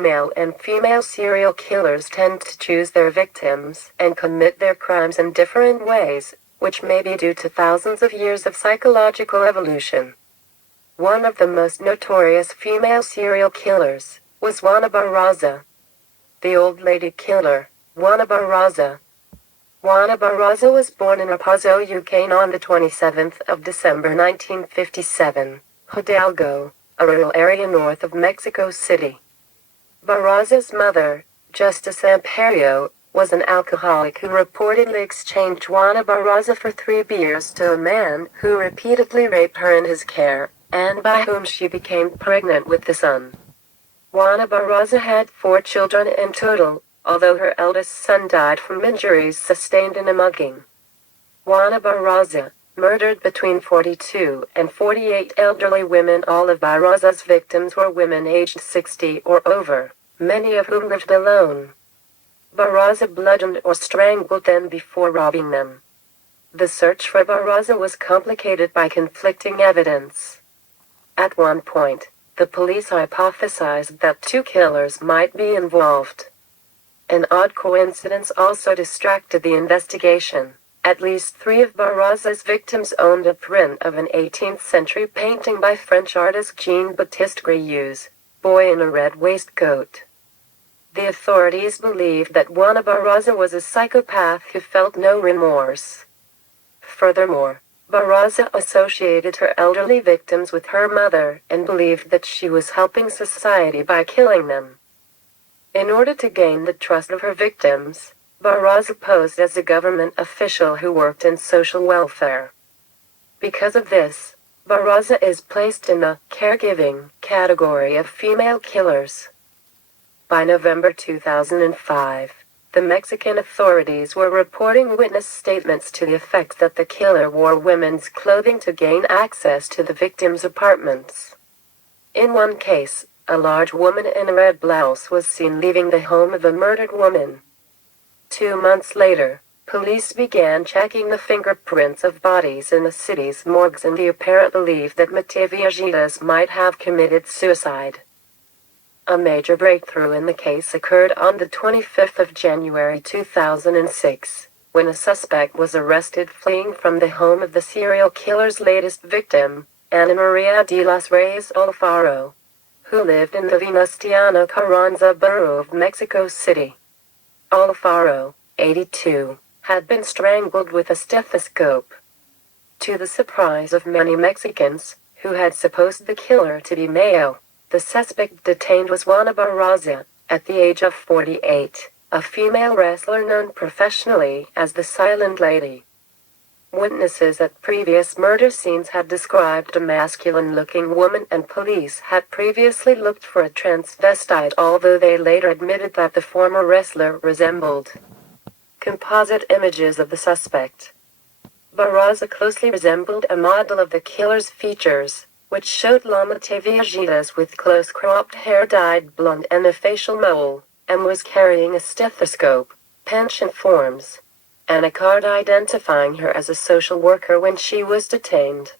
Male and female serial killers tend to choose their victims and commit their crimes in different ways, which may be due to thousands of years of psychological evolution. One of the most notorious female serial killers was Juana Barraza. The old lady killer, Juana Barraza. Juana Barraza was born in Raposo, UK on the 27th of December 1957, Hidalgo, a rural area north of Mexico City. Barraza's mother, Justice Amparo, was an alcoholic who reportedly exchanged Juana Barraza for 3 beers to a man who repeatedly raped her in his care, and by whom she became pregnant with the son. Juana Barraza had 4 children in total, although her eldest son died from injuries sustained in a mugging. Juana Barraza murdered between 42 and 48 elderly women. All of Barraza's victims were women aged 60 or over, many of whom lived alone. Barraza bludgeoned or strangled them before robbing them. The search for Barraza was complicated by conflicting evidence. At one point, the police hypothesized that 2 killers might be involved. An odd coincidence also distracted the investigation. At least 3 of Barraza's victims owned a print of an 18th-century painting by French artist Jean-Baptiste Greuze, Boy in a Red Waistcoat. The authorities believed that Juana Barraza was a psychopath who felt no remorse. Furthermore, Barraza associated her elderly victims with her mother and believed that she was helping society by killing them. In order to gain the trust of her victims, Barraza posed as a government official who worked in social welfare. Because of this, Barraza is placed in the caregiving category of female killers. By November 2005, the Mexican authorities were reporting witness statements to the effect that the killer wore women's clothing to gain access to the victims' apartments. In one case, a large woman in a red blouse was seen leaving the home of a murdered woman. 2 months later, police began checking the fingerprints of bodies in the city's morgues in the apparent belief that Mateviajitas might have committed suicide. A major breakthrough in the case occurred on the 25th of January 2006, when a suspect was arrested fleeing from the home of the serial killer's latest victim, Ana Maria de los Reyes Alfaro, who lived in the Venustiano Carranza borough of Mexico City. Alfaro, 82, had been strangled with a stethoscope. To the surprise of many Mexicans, who had supposed the killer to be male, the suspect detained was Juana Barraza, at the age of 48, a female wrestler known professionally as the Silent Lady. Witnesses at previous murder scenes had described a masculine-looking woman, and police had previously looked for a transvestite, although they later admitted that the former wrestler resembled composite images of the suspect. Barraza closely resembled a model of the killer's features, which showed Mateviajitas with close-cropped hair dyed blonde and a facial mole, and was carrying a stethoscope, pension forms, and a card identifying her as a social worker when she was detained.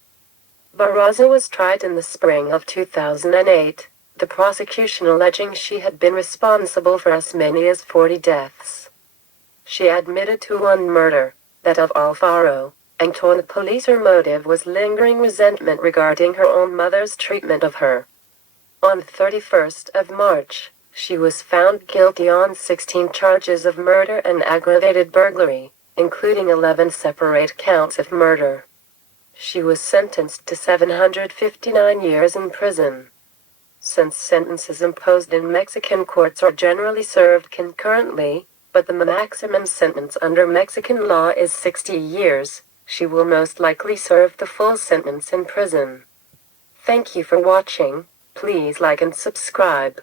Barraza was tried in the spring of 2008, the prosecution alleging she had been responsible for as many as 40 deaths. She admitted to one murder, that of Alfaro, and told the police her motive was lingering resentment regarding her own mother's treatment of her. On the 31st of March, she was found guilty on 16 charges of murder and aggravated burglary, including 11 separate counts of murder. She was sentenced to 759 years in prison. Since sentences imposed in Mexican courts are generally served concurrently, but the maximum sentence under Mexican law is 60 years, she will most likely serve the full sentence in prison. Thank you for watching. Please like and subscribe.